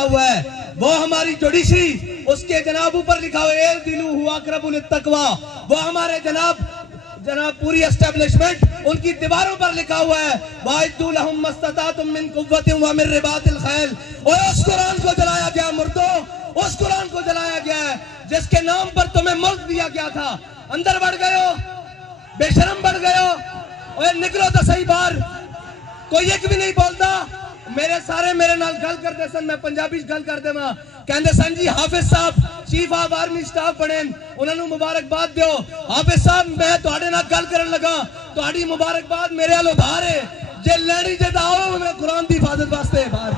لکھا ہوا ہے, وہ ہماری جوڈیشری, اس کے جناب اوپر لکھا ہوا ہے دلو ہوا اقرب للتقوی, وہ ہمارے جناب پوری اسٹیبلشمنٹ, ان کی دیواروں پر لکھا ہوا ہے وَاعِدُّوا لَهُم مَّا اسْتَطَعْتُم مِّن قُوَّةٍ وَمِن رِّبَاطِ الْخَيْلِ. اور اس قرآن کو جلایا گیا مردوں, اس قرآن کو جلایا گیا ہے جس کے نام پر تمہیں ملک دیا گیا تھا. اندر بڑھ گئے ہو, بے شرم بڑھ گئے ہو, اور نکلو تو صحیح باہر. کوئی ایک بھی نہیں بولتا. میرے نال گل کرتے سن, میں پنجابی گل کرتے ماں, کہندے سن جی حافظ صاحب چیف آف آرمی سٹاف بنے, انہوں نے مبارکباد دیو. حافظ صاحب میں تواڈے نال گل کرن لگا, تواڈی مبارکباد میرے والوں باہر ہے, جے لینی جے آؤ میں قرآن دی حفاظت واسطے باہر.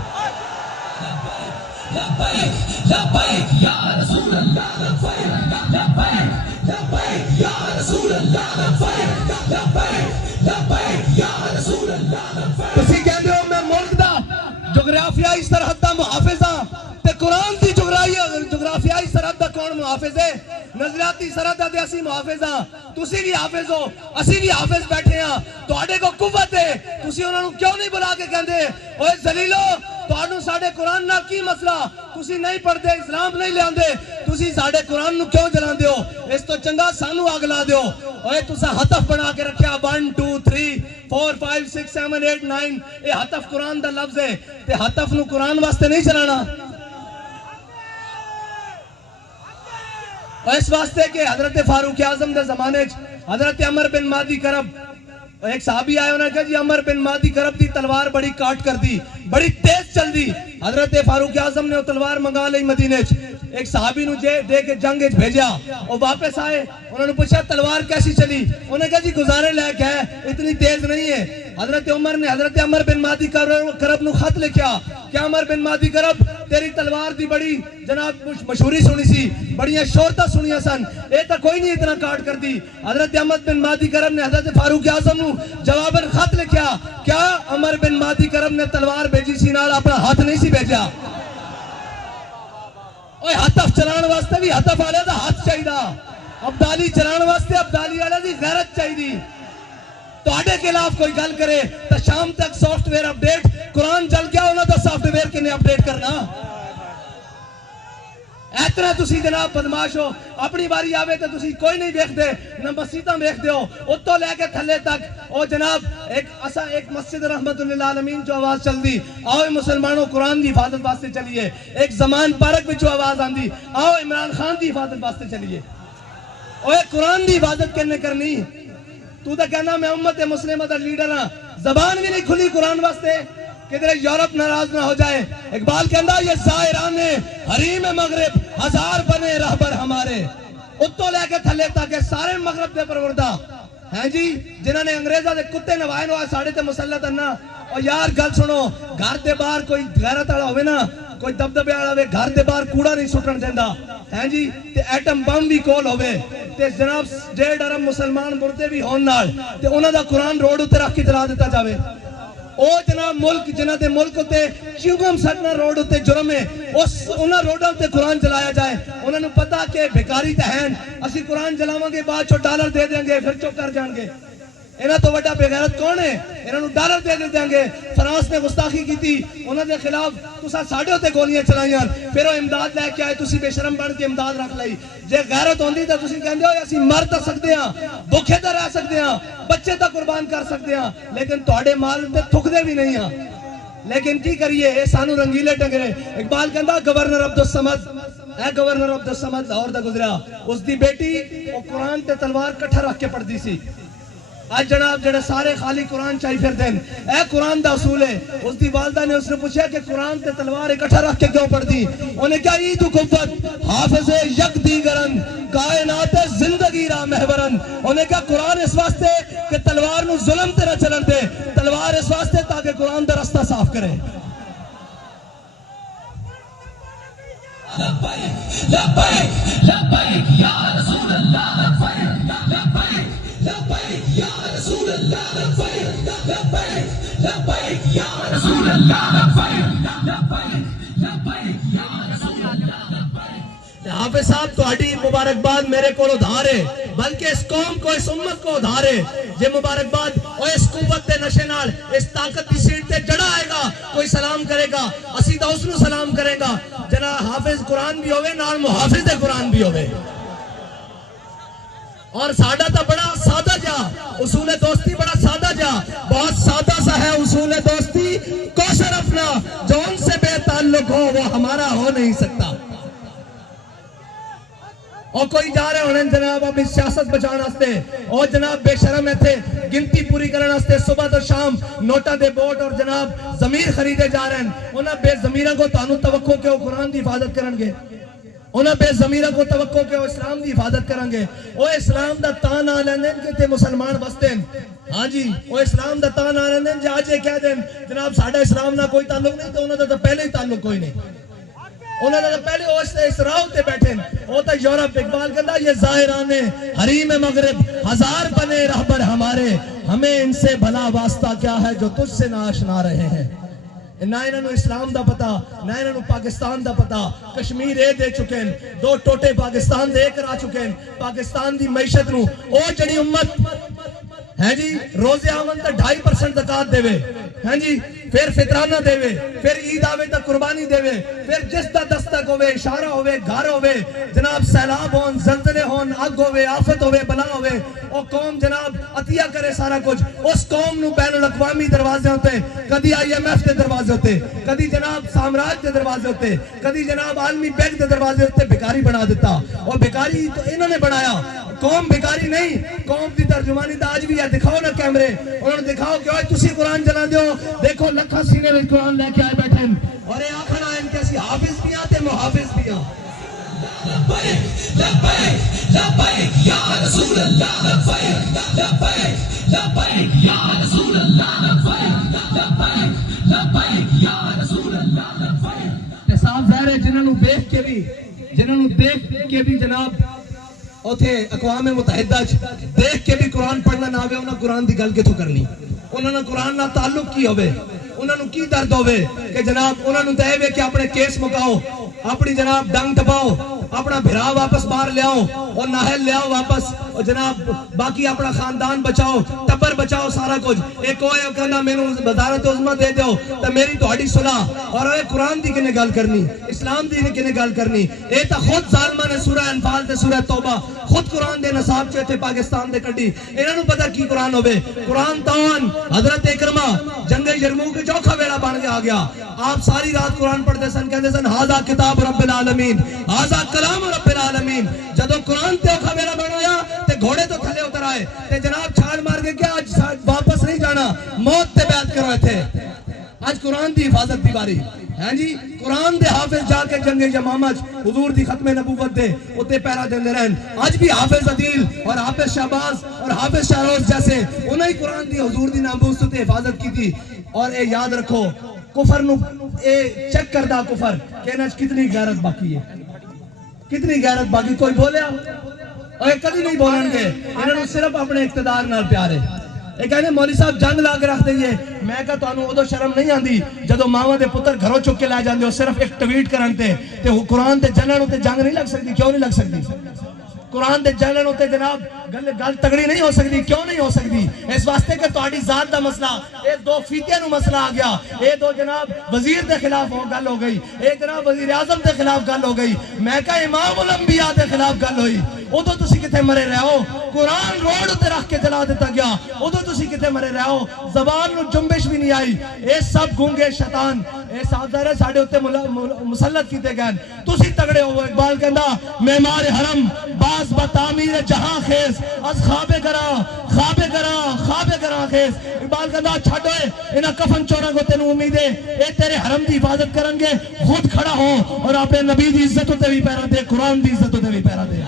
لبیک لبیک یا رسول اللہ, لبیک لبیک لبیک یا رسول اللہ, لبیک لبیک لبیک یا رسول اللہ. تسی کہندے ہو میں ملک دا جغرافیائی سرحد دا محافظ ہاں, تے قرآن دی جغرافیائی سرحد دا کون محافظ ہے؟ نظریاتی سرحد دا تے اسی محافظ ہاں. تسی بھی حافظ ہو, اسی بھی حافظ بیٹھے ہاں, تواڈے کو قوت ہے, تسی انہاں نوں کیوں نہیں بلا کے کہندے اوے ذلیلو تانوں ساڈے قرآن نال کی مسئلہ, تسی نہیں پڑھدے, اسلام نہیں لیاندے, تسی ساڈے قرآن نوں کیوں جلاندے ہو؟ اس تو چنگا سانوں اگ لا دیو. اوے تساں ہتف بنا کے رکھیا 1 2 3 4 5 6 7 8 9, اے ہتف قرآن دا لفظ ہے, تے ہتف نوں قرآن واسطے نہیں چلانا. اس واسطے کہ حضرت فاروق اعظم دے زمانے حضرت عمر بن مادی کرب, ایک صحابی آئے, انہوں نے کہا جی عمر بن مادی کرب دی تلوار بڑی کاٹ کر دی, بڑی تیز چل دی. حضرت فاروق اعظم نے وہ تلوار منگا لی مدینے چ, ایک صحابی نو دے کے جنگ بھیجا, اور واپس آئے, انہوں نے پوچھا تلوار کیسی چلی, انہوں نے کہا جی گزارے لائق ہے, اتنی تیز نہیں ہے. حضرت عمر نے حضرت عمر بن مادی کرب نو خط لکھیا کہ عمر بن مادی کرب تیری تلوار دی بڑی جناب مشہوری سنی سی, بڑیاں شہرتاں سنیاں سن, اے تا کوئی نہیں اتنا کاٹ کر دی. حضرت عمر بن مادی کرب نے حضرت فاروق اعظم نو جواباً خط لکھیا, کیا عمر بن مادی کرب نے تلوار بھیجی سی نال اپنا ہاتھ نہیں سی بھیجا؟ اوے ہتف چلان واسطے بھی ہتف والے دا ہاتھ چاہیدا, ابدالی چلان واسطے ابدالی والے دی غیرت چاہیدی. تواڈے خلاف کوئی گل کرے تو شام تک سافٹ ویئر اپڈیٹ, قرآن چل گیا انہاں دا سافٹ ویئر کنے اپڈیٹ کرنا؟ اتنا تسی جناب بدماش ہو. اپنی باری آوے تو تسی کوئی نہیں دیکھتے, نہ مسیطاں دیکھتے ہو, اتوں لے کے تھلے تک. او جناب ایک مسجد رحمت للعالمین جو آواز چل دی, آؤ مسلمانوں قرآن دی حفاظت واسطے چلیے. ایک زمان پارک میں جو آواز آندی, آؤ عمران خان دی حفاظت واسطے چلیے. اوے قرآن دی حفاظت کرنے کرنی, تو تا کہنا میں امت مسلمہ دا لیڈر ہاں, زبان بھی نہیں کھلی قرآن واسطے, کدھر یورپ ناراض نہ ہو جائے. اقبال کہندا یہ زائران حریم مغرب ہزار بنے رہبر ہمارے, اتوں لے کے تھلے تک سارے مغرب دے پروردہ ہیں جی, جنہوں نے انگریزاں دے کتے نوائے نو ساڑے تے مسلط انا. اور یار گل سنو, گھر دے باہر کوئی غیرت والا ہوئے نا, کوئی دبدبے والا ہوئے, گھر دے باہر کوڑا نہیں سٹن دیندا ہیں جی, تے ایٹم بم بھی کول ہوئے, تے جناب 1.5 ارب مسلمان مردے بھی ہون نال, تے انہاں دا قرآن روڈ اتے رکھ کے جلا دیتا جاوے. او جناب ملک جنہ دے ملک ہوتے چیوگم سٹنا روڈ ہوتے جرم ہے, انہاں روڈاں ہوتے قرآن جلایا جائے. انہاں نو پتا کہ بھیکاری تے ہیں, اسی قرآن جلاواں گے بعد چو ڈالر دے دیں گے, پھر چو کر جان گے. انہاں تو وڈا بے غیرت کون ہے؟ انہاں نو ڈالر دے دیں گے. فرانس نے گستاخی کی تھی, انہاں دے خلاف تساں ساڈے ہوتے گولیاں چلائیاں, پھر وہ امداد لے کے آئے, تسی بے شرم بن کے امداد رکھ لئی. جے غیرت ہوندی تے تسی کہندے ہو اسی مر تے سکدے ہاں, بھوکے تے رہ سکدے ہاں, بچے تے قربان کر سکدے ہاں, لیکن تواڈے مال تے تھکدے بھی نہیں ہاں. لیکن کی کریے, اے سانو رنگیلے ٹنگرے. اقبال کہندا گورنر عبدالصمد, اے گورنر عبدالصمد لاہور دا گزریا, اس دی بیٹی او قرآن تے تلوار کٹھا رکھ کے پڑھدی سی. آج جناب جڑے سارے خالی قرآن چاہی پھر دین, اے قرآن دا اصول ہے. اس دی والدہ نے اس نے پوچھا کہ قرآن تے تلوار اکٹھا رکھ کے کیوں پڑھ دی؟ انہیں کہا عید قوت حافظ یک دیگرن کائنات زندگی را محورن. انہیں کہا قرآن اس واسطے کہ تلوار نو ظلم تے نہ چلن دے, تلوار اس واسطے تاکہ قرآن دا رستہ صاف کرے. لبیک لبیک لبیک یا رسول اللہ, لبیک لبیک لبیک یا رسول اللہ, لبیک لبیک لبیک یا رسول اللہ, لبیک لبیک لبیک یا رسول اللہ. حافظ صاحب تہاڈی مبارکباد میرے کولوں دھار ہے. بلکہ اس قوم کو اس امت کو ادھارے یہ مبارکباد اور اس قوت دے نشے نال اس طاقت کی سیٹ تے جڑا آئے گا کوئی سلام کرے گا اسی دا اس نو سلام کرے گا جناب حافظ قرآن بھی ہوئے نال محافظ قرآن بھی ہوئے اور ساڈا تا بڑا سادہ جا اصول دوستی بڑا سادہ جا بہت سادہ سا ہے اصول دوستی کوثر اپنا جو ان سے بے تعلق ہو وہ ہمارا ہو نہیں سکتا اور کوئی جا رہے ہونے جناب اپنی سیاست بچانا ہستے اور جناب بے شرم ہے تھے گنتی پوری کرنا ہستے صبح تو شام نوٹا دے بوٹ اور جناب ضمیر خریدے جا رہے ہیں انہاں بے ضمیرہ کو تانوں توقع کہ وہ قرآن دی حفاظت کرنگے انہاں بے ضمیرہ کو توقع کہ وہ اسلام دی حفاظت کرنگے وہ اسلام دا تان آ لیندیں کہ تے مسلمان بستے ہیں ہاں جی وہ اسلام دا تان آ لیندیں جا آج یہ کہہ دیں جناب ساڑھا اسلام نہ کوئی تعلق نہیں تو انہوں دا پہلے ہی تعلق کوئی نہیں انہوں نے پہلے اس راہ تے بیٹھے وہ تو یورپ اقبال کہتا یہ ظاہرانے حریم مغرب ہزار بنے رہبر ہمارے ہمیں ان سے بھلا واسطہ کیا ہے جو تجھ سے ناشنا رہے ہیں نہ انہوں اسلام دا پتا نہ انہوں پاکستان دا پتا کشمیر اے دے چکے ہیں دو ٹوٹے پاکستان دے کرا چکے ہیں پاکستان دی معیشت نو او جڑی امت ہیں جی روزے آمن تا 2.5% زکات دے وے ہیں جی پھر فطرانہ دے وے پھر عید آوے تا قربانی دے وے پھر جس دا دستک ہوئے اشارہ ہوئے گھر ہوئے جناب سیلاب ہون زلزلے ہون اگ ہوئے آفت ہوئے بلا ہوئے اور قوم جناب عطیہ کرے سارا کچھ اس قوم نو بین الاقوامی دروازے ہوتے کدی IMF دے دروازے ہوتے کدی جناب سامراج دے دروازے ہوتے کدی جناب عالمی بینک دے دروازے ہوتے بیکاری بنا دیتا اور بیکاری تو انہوں نے بنایا قوم بیکاری نہیں قوم دی ترجمانی تا آج بھی ہے دکھاؤ نا کیمرے انہوں نے دکھاؤ کہ اوہ تسی قرآن جلا دیو دیکھو لکھا سینے میں قرآن لے کے آئے بیٹھیں اور اے آخر آئین کیسی حافظ بھی آتے محافظ بھی آتے لبیک لبیک لبیک یا رسول اللہ لبیک لبیک لبیک یا رسول اللہ لبیک لبیک لبیک یا رسول اللہ لبیک احساس ظاہر ہے جنہوں دیکھ کے بھی جناب اوتھے اقوام متحدہ دیکھ کے بھی قرآن پڑھنا نہ ہوئے انہاں قرآن دی گل کے تو کرنی انہاں نے قرآن نہ تعلق کی ہوئے انہاں نے کی درد ہوئے کہ جناب انہاں نے دے ہوئے کہ اپنے کیس مکاؤ اپنی جناب ڈنگ ٹپاؤ اپنا بھرا واپس باہر لے آؤ اور ناہل لے آؤ واپس اور جناب باقی اپنا خاندان بچاؤ ٹبر بچاؤ سارا کچھ ایک ہوئے کہنا میں نے وزارت عظمہ دے دیو تو میری توڑی صلح اور اے قرآن دی کنے گل کرنی اسلام دی کنے گل کرنی اے تا خود ظالمہ نے سورہ انفال دے سورہ توبہ خود قرآن دے نصاب چوئے تھے پاکستان دے کٹی انہوں نے پتا کی قرآن ہوئے قرآن تاوان حضرت اکرمہ جنگ یرموک کے چوکھا بیڑا بان کے آگیا آپ ساری رات قرآن پڑھتے سن کہتے سن ہاذا کتاب رب العالمین ہاذا کلام رب العالمین جدو قرآن تے اوکھا بیڑا بنایا تے گھوڑے تو تھلے اتر آئے تے جناب چھاڑ مار کے کیا آج واپس نہیں جانا موت تے بیعت کروئے تھے آج قرآن دی حفاظت دی باری ہیں جی قرآن دے حافظ جا کے جنگ یمامہ حضور دی ختم نبوت دے اتے پیرا دے رہن آج بھی حافظ عدیل اور حافظ شہباز اور حافظ شہروز جیسے انہیں ہی قرآن دی حضور دی ناموس تے حفاظت کی تھی اور اے یاد رکھو کفر نو اے چیک کردہ کفر کہنا کتنی غیرت باقی ہے کتنی غیرت باقی کوئی بولیا اور یہ کدی نہیں بولن گے انہوں نے صرف اپنے اقتدار نال پیارے ایک کہنے مولی صاحب جنگ لا کے رکھ دئیے میں کہا تو انہوں ادھو شرم نہیں آندی جدو ماما دے پتر گھروں چک کے لائے جاندے ہو صرف ایک ٹویٹ کرنتے تے قرآن تے جنن ہوتے جنگ نہیں لگ سکتی کیوں نہیں لگ سکتی قرآن دے جنن ہوتے جناب گل تگڑی نہیں ہو سکتی کیوں نہیں ہو سکتی اس واسطے کہ تہاڈی ذات دا مسئلہ اے دو فیتیاں نو مسئلہ آ گیا اے دو جناب وزیر دے خلاف گل ہو گئی اے جناب وزیر اعظم دے خلاف گل ہو گئی میں کہا امام الانبیاء دے خلاف گل ہوئی ادو تسی کتے مرے رہے ہو قرآن روڈ تے رکھ کے جلا دیتا گیا ادو تسی کتے مرے رہے ہو زبان نو جنبش بھی نہیں آئی اے سب گونگے شیطان اے سازدار ہے ساڑھے ہوتے مسلط کیتے گئے تسی تگڑے ہو اقبال کہندا معمار حرم باز بتعمیر جہاں خیز از خواب گراں خیز اقبال کہندا چھڑ ہوئے انہاں کفن چورا کو تینوں امید ہے اے تیرے حرم دی حفاظت کرن گے خود کھڑا ہو اور اپنے نبی دی عزت تے بھی پیرا دے قرآن دی عزت تے بھی پیرا دے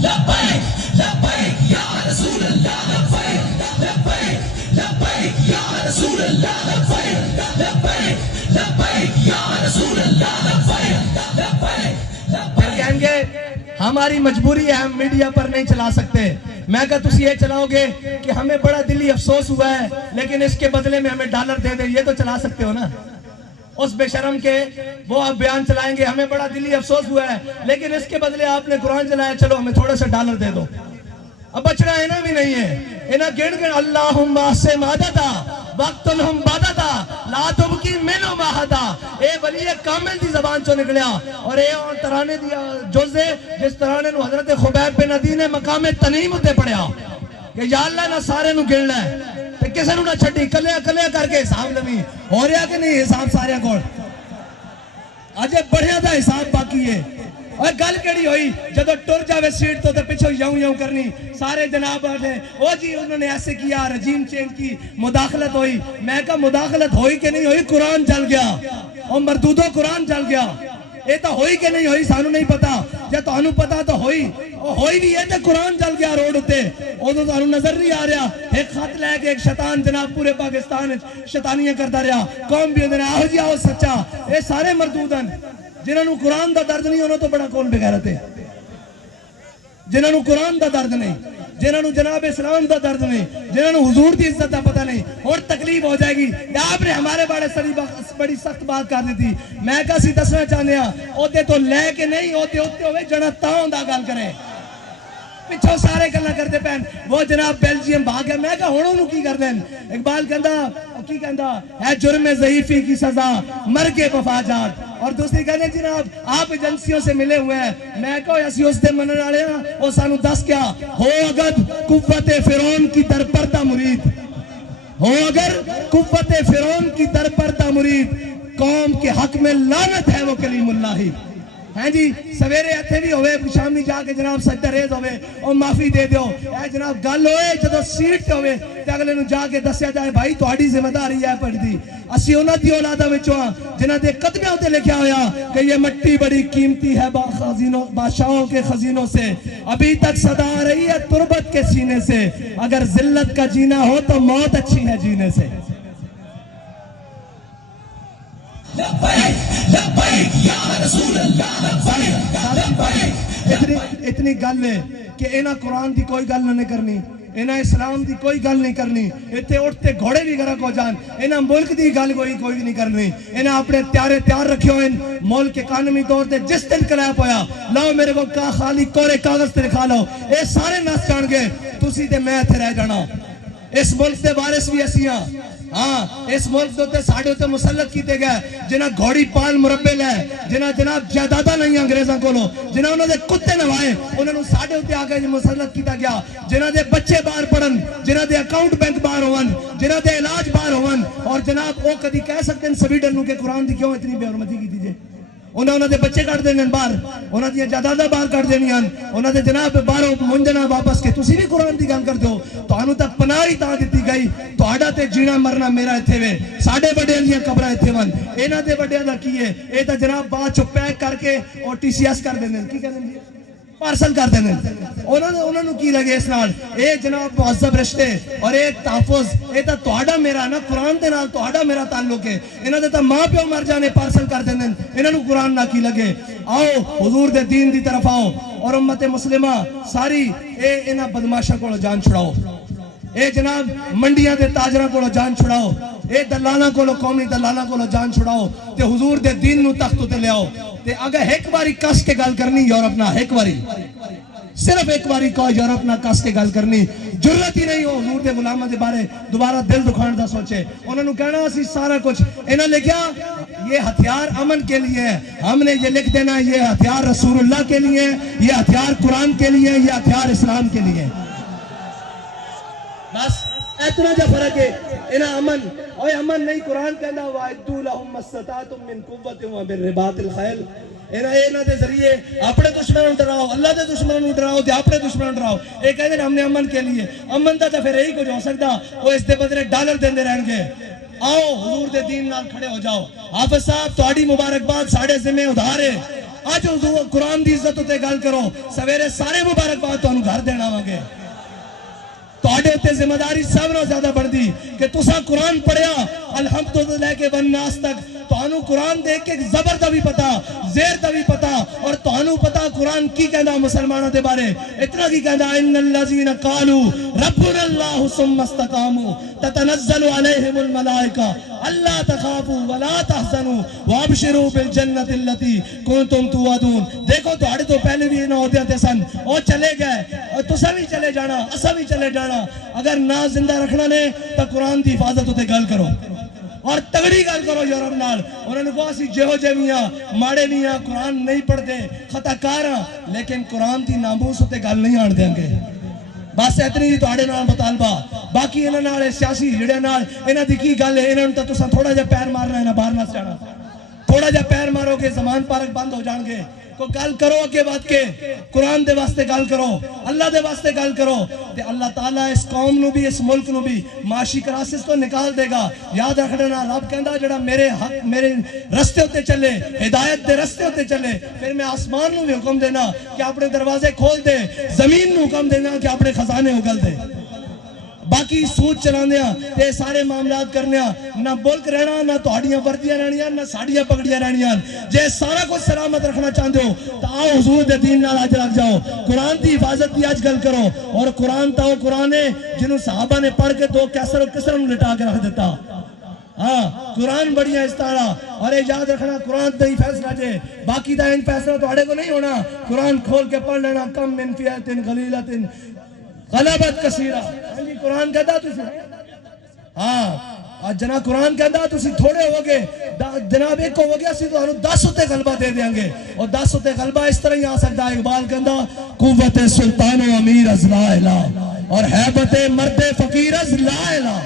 لبیک لبیک یا رسول اللہ لبیک لبیک لبیک یا رسول اللہ لبیک لبیک لبیک یا رسول اللہ لبیک لبیک پھر کہیں گے ہماری مجبوری ہے ہم میڈیا پر نہیں چلا سکتے میں کہا تسی یہ چلاؤ گے کہ ہمیں بڑا دلی افسوس ہوا ہے لیکن اس کے بدلے میں ہمیں ڈالر دے دیں یہ تو چلا سکتے ہو نا اس بے شرم کے وہ آپ بیان چلائیں گے ہمیں بڑا دلی افسوس ہوا ہے لیکن اس کے بدلے آپ نے قرآن چلایا چلو ہمیں تھوڑا سا ڈالر دے دو اب بچنا اینا بھی نہیں ہے، اینا گن گن اللہم سے مادتا وقتنہم بادتا لا تبکی منو ماہدا، اے ولی کامل دی زبان چو نکلیا، اور اے اور ترانے دیا جز ہے جس ترانے نو حضرت خبیب بن عدی نے مقام تنیم تے پڑھیا کہ یا اللہ نہ سارے نو گن لے تے کسے نو نہ چھٹی، کلے کلے کر کے حساب لمی ہو رہا کہ نہیں حساب سارے کوڑ آجے بڑھیا دا حساب باقی ہے۔ اور گل کیڑی ہوئی جدو ٹر جاوے سیٹ تو پچھو یوں کرنی سارے جناب آتے او جی انہوں نے ایسے کیا رجیم چینج کی مداخلت ہوئی، میں کہا مداخلت ہوئی کہ نہیں ہوئی، قرآن جل گیا اور مردودو قرآن جل گیا، اے تو ہوئی کہ نہیں ہوئی سانو نہیں پتا، جب تو انہوں پتا تو ہوئی بھی ہے تو قرآن جل گیا روڈ ہوتے او تو انہوں نظر نہیں آ رہا، ایک خط لے کے ایک شیطان جناب پورے پاکستان شیطانیاں کرتا رہا، قوم بھی اندر آہو جی آہو سچا، اے سارے مردودن جنہوں نے قرآن دا درد نہیں انہوں تو بڑا کون بغیرت ہے، جنہوں نے قرآن دا درد نہیں، جنہوں نے جناب اسلام دا درد نہیں، جنہوں نے حضور دی عزت دا پتہ نہیں، اور تکلیف ہو جائے گی آپ نے ہمارے بڑی سخت بات کر دی تھی، میں کہا سی دسنا چاہنے ہاں اوتے تو لے کے نہیں ہوتے ہوئے جنہ تاؤں دا گال کریں پچھو سارے گلنا کرتے پہن وہ جناب بیلجیم بھاگ گئے، میں کہا ہونوں نو کی کر دیں، اقبال کہندہ ہے جرم ضعیفی کی سزا مر کے وفاجات، اور دوسری کہنے جناب آپ ایجنسیوں سے ملے ہوئے ہیں، میں کہو ایسی اس دے منن آلے ہیں وہ سانو دس کیا ہو اگر قوت فرعون کی در پرتا مرید، ہو اگر قوت فرعون کی در پرتا مرید، قوم کے حق میں لعنت ہے وہ کلیم اللہ ہی، ہیں جی سویرے اتھے بھی ہوئے شامی جا کے جناب سجدہ ریز ہوئے اور معافی دے دیو، اے جناب گل ہوئے جدو سیٹ تے ہوئے تے اگلے نو جا کے دسیا جائے بھائی تو آڑی ذمہ داری ہے پڑھ دی، اسی انہاں دی اولادہ میں چوہاں جنہ دے قدمیاں ہوتے لکھیا ہویا کہ یہ مٹی بڑی قیمتی ہے بادشاہوں کے خزینوں سے، ابھی تک صدا آ رہی ہے تربت کے سینے سے، اگر ذلت کا جینا ہو تو موت اچھی ہے جینے سے۔ اتنی گل ہے کہ اینا قرآن دی کوئی گل نہیں کرنی، اینا اسلام دی کوئی گل نہیں کرنی، ایتے اٹھتے گھوڑے بھی گرک ہو جان، اینا ملک دی گل کوئی نہیں کرنی، اینا اپنے تیار رکھے ہوئے ملک اکانومی طور تے جس دن کلیپ ہویا لاؤ میرے کو خالی کورے کاغذ تے لکھا لاؤ، اے سارے ناس جان گے تسی تے میں تھے رہ جانا، اس ملک دے وارث بھی اسیاں، ہاں اس ملک دوتے ساڑھے ہوتے مسلط کیتے گئے جنہ گھوڑی پال مربے لے جنہ جناب جائیدادہ نہیں انگریزاں کو لو جنہ انہوں نے کتے نوائے انہوں نے ساڑھے ہوتے آگئے مسلط کیتا گیا جنہ دے بچے باہر پڑھن جنہ دے اکاؤنٹ بینک باہر ہوون جنہ دے علاج باہر ہوون اور جناب وہ کدی کہہ سکتے ہیں سویڈن نو کہ قرآن دی کیوں اتنی بے حرمتی کی دیجئے انہوں دے بچے کٹ دینے باہر انہوں دے جائیدادہ باہر کٹ دینی انہوں دے جناب باہروں منجنا واپس کے تسی بھی قرآن دی گل کر دو تو انہوں تک پناہی تا دیتی گئی تو آڑا تے جینا مرنا میرا اتھے وے ساڑھے بڑے دیاں قبرہ اتھے ون اینا دے بڑے دا کیے اے تا جناب بات چو پیک کر کے اور ٹی سی ایس کر دینے کی کہنے دی پارسل کر دینے انہوں نے کی لگے اس نال اے جناب معذب رشتے اور ایک تحفظ اے تا توڑا میرا نا قرآن دے نال توڑا میرا تعلق ہے انہوں نے تا ماں پیو مر جانے پارسل کر دینے انہوں نے قرآن نہ کی لگے آؤ حضور دے دین دی طرف آؤ اور امت مسلمہ ساری اے انہ بدماشا کو جان چھڑاؤ اے جناب منڈیاں دے تاجرہ کو جان چھڑاؤ اے دلالہ کو قومی دلالہ کو جان چھڑاؤ تے حضور دے دین نو تختو تے لے آؤ تے اگر ایک باری کس کے گل کرنی یورپ نہ ایک باری صرف ایک باری کو یورپ نہ کس کے گل کرنی جرت ہی نہیں ہو حضور دے غلامہ دے بارے دوبارہ دل دکھان دا سوچے انہوں نے کہنا اسی سارا کچھ انہوں نے لکھیا یہ ہتھیار امن کے لیے ہے ہم نے یہ لکھ دینا یہ ہتھیار رسول اللہ کے لیے یہ ہتھیار قرآن کے لیے یہ ہتھیار اسلام کے لیے بس اتنا جا فرق ہے انہا امن اوہ امن نہیں قرآن کہنا وَعِدُّ لَهُمْ مَسْتَطَعْتُم مِّن قُوَّةٍ وَبِالرِّبَاطِ الْخَيْلِ انہا دے ذریعے اپنے دشمنوں ڈراؤ اللہ دے دشمنوں ڈراؤ دے اپنے دشمنوں ڈراؤ ایک کہتے ہیں ہم نے امن کے لیے امن دا پھر یہی کچھ ہو سکتا وہ اس دے بدلے ڈالر دیندے رہیں گے آؤ حضور دے دین نال کھڑے ہو جاؤ حافظ صاحب تہاڈی مبارکباد ساڑھے ذمہ ادھارے آج حضور قرآن دی عزت تے گل کرو سویرے سارے مبارکباد تو انہوں گھر دینا وانگے توڑے ہوتے ذمہ داری سب نو زیادہ بڑھ دی کہ تسا قرآن پڑھیا الحمدللہ کے والناس تک توانو قرآن دیکھ کے زبر دا بھی پتا زیر دا بھی پتا اور توانو پتا قرآن کی کہنا مسلمانوں دے بارے اتنا کی کہندا ان الذين قالوا ربنا الله ثم استقاموا تتنزل عليهم الملائکہ الا تخافوا ولا تحزنوا وابشروا بالجنة التي كنتم توعدون. دیکھو تہاڈے تو پہلے بھی نہ ہوتے تھے سن او چلے گئے اور تساں بھی چلے جانا اساں بھی چلے جانا. اگر نہ زندہ رکھنا نے تو قرآن دی حفاظت تے گل کرو اور تگڑی گل کرو یورپ نال. انہوں نے کہا سی جہو جہیاں ماڑے نہیں قرآن نہیں پڑھتے خطا کار ہاں لیکن قرآن دی ناموس تے گل نہیں آن دیں گے. بس اتنی تو آڑے نال مطالبہ. باقی انہاں نال سیاسی جڑے نال انہاں دی کی گل ہے. انہاں تو تساں تھوڑا جا پیر مارنا ہے باہر نہ جانا. تھوڑا جا پیر مارو گے زمان پارک بند ہو جان گے. کو گل کرو اگے بات کے قرآن دے واسطے گل کرو اللہ دے واسطے گل کرو تے اللہ تعالیٰ اس قوم نو بھی اس ملک نو بھی معاشی کراسس تو نکال دے گا. یاد رکھنا رب کہندا جڑا میرے حق میرے رستے ہوتے چلے ہدایت دے رستے ہوتے چلے پھر میں آسمان نو بھی حکم دینا کہ اپنے دروازے کھول دے زمین نو حکم دینا کہ اپنے خزانے اگل دے. باقی سوچ چلانے تے سارے معاملات کرنے نہ ملک رہنا نہ تہاڈیاں وردیاں رہنیاں نہ ساڈیاں پگڑیاں رہنیاں. جے سارا کچھ سلامت رکھنا چاہتے ہو تو آؤ حضور دے دین نال اج لگ جاؤ. قرآن دی حفاظت دی اج گل کرو. اور قرآن تا وہ قرآن ہے جنہوں صحابہ نے پڑھ کے دو کیسر و کسر لٹا کے رکھ دیتا. ہاں قرآن بڑیاں استارا. اور یاد رکھنا قرآن تے ہی فیصلہ جے باقی دا ان فیصلہ تہاڈے کو نہیں ہونا. قرآن کھول کے پڑھ لینا کم من فئۃ قلیلۃ غلبت کثیرہ. قرآن کہتا تسی ہاں جناب قرآن کہتا تسی تھوڑے ہو گے جناب ایک ہو گیا اسی تو 10 اتے غلبہ دے دیں گے. اور 10 اتے غلبہ اس طرح ہی آ سکتا ہے. اقبال کہتا قوت سلطان و امیر از لا الہ اور حیبت مرد فقیر از لا الہ.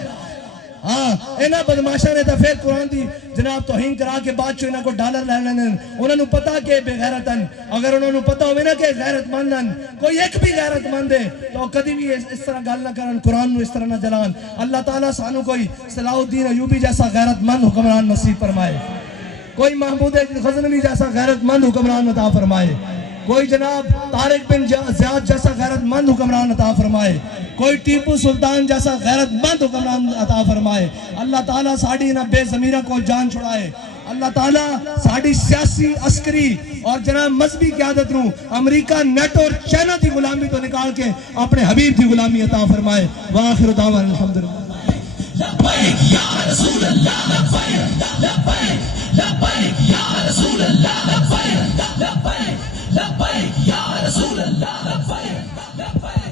ہاں انہاں بدماشاں نے تو پھر قرآن دی جناب توہین کرا کے بعد چو انہاں کو ڈالر لے لینے. انہوں نے پتا کہ بے غیرتن اگر انہوں نے پتا ہوئے نا کہ غیرت مندن کوئی ایک بھی غیرت مند ہے تو کدی بھی اس طرح گل نہ کرن قرآن نو اس طرح نہ جلان. اللہ تعالیٰ سانو کوئی صلاح الدین ایوبی جیسا غیرت مند حکمران نصیب فرمائے. کوئی محمود غزنوی جیسا غیرت مند حکمران عطا فرمائے. کوئی جناب طارق بن زیاد جیسا غیرت مند حکمران عطا فرمائے. کوئی ٹیپو سلطان جیسا غیرت مند حکمران عطا فرمائے. اللہ تعالیٰ ساڑی نہ بے ضمیرہ کو جان چھڑائے. اللہ تعالیٰ ساڑی سیاسی عسکری اور جناب مذہبی قیادت نو امریکہ نیٹ اور چائنا دی غلامی تو نکال کے اپنے حبیب دی غلامی عطا فرمائے. وآخر دعوانا الحمدللہ. لبیک یا رسول اللہ لبیک لبیک لبیک یا رسول اللہ لبیک لبیک لبیک یا رسول اللہ لبیک لبیک.